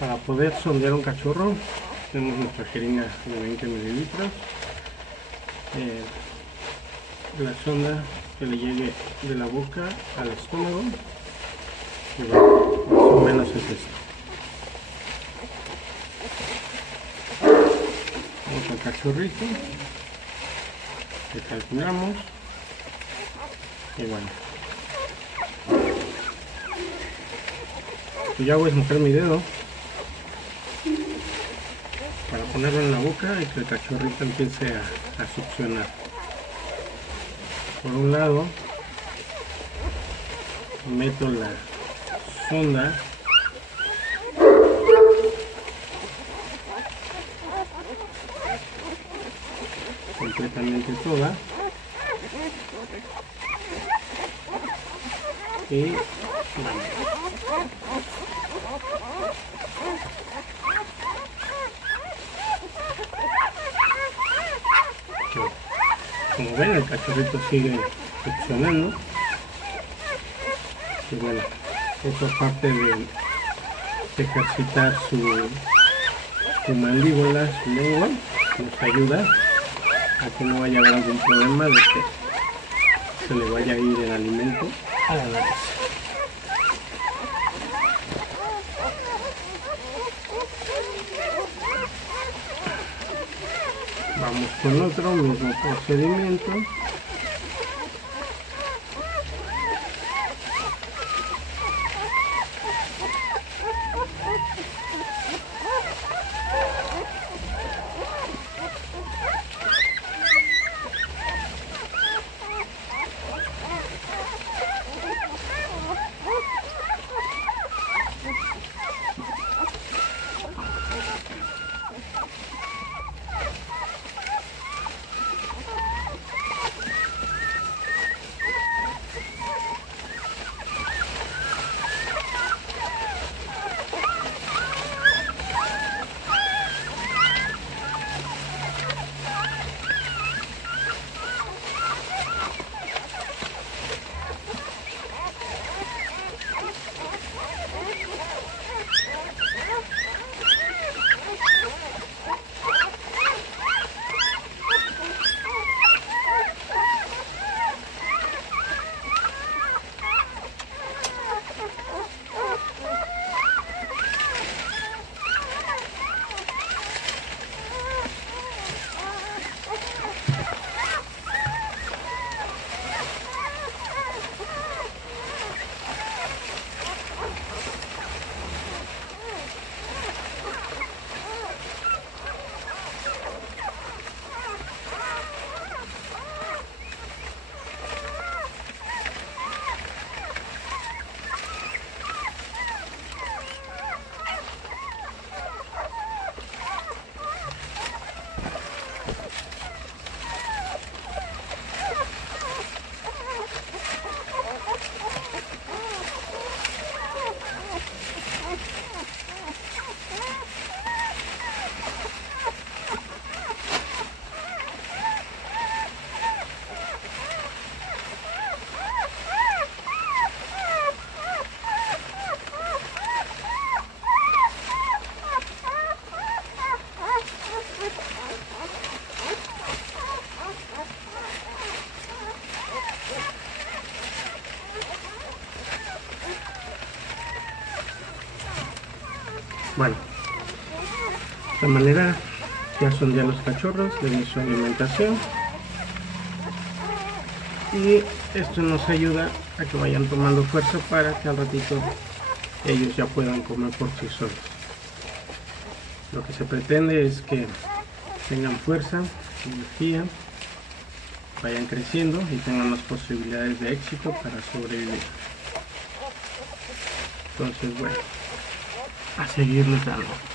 Para poder sondear un cachorro tenemos nuestra jeringa de 20 mililitros, la sonda que le llegue de la boca al estómago, y bueno, más o menos es esto. Vamos al cachorrito, le calculamos y bueno, lo que yo hago es mojar mi dedo para ponerlo en la boca y que el cachorrito empiece a succionar. Por un lado meto la sonda completamente toda y vamos. Como ven, el cachorrito sigue succionando y bueno, eso aparte de ejercitar su mandíbula, su lengua, nos ayuda a que no vaya a haber algún problema de que se le vaya a ir el alimento a la nariz. Vamos con otro mismo procedimiento. Bueno, de esta manera ya son ya los cachorros, le den su alimentación y esto nos ayuda a que vayan tomando fuerza para que al ratito ellos ya puedan comer por sí solos. Lo que se pretende es que tengan fuerza, energía, vayan creciendo y tengan más posibilidades de éxito para sobrevivir. Entonces, bueno, a seguirles dando.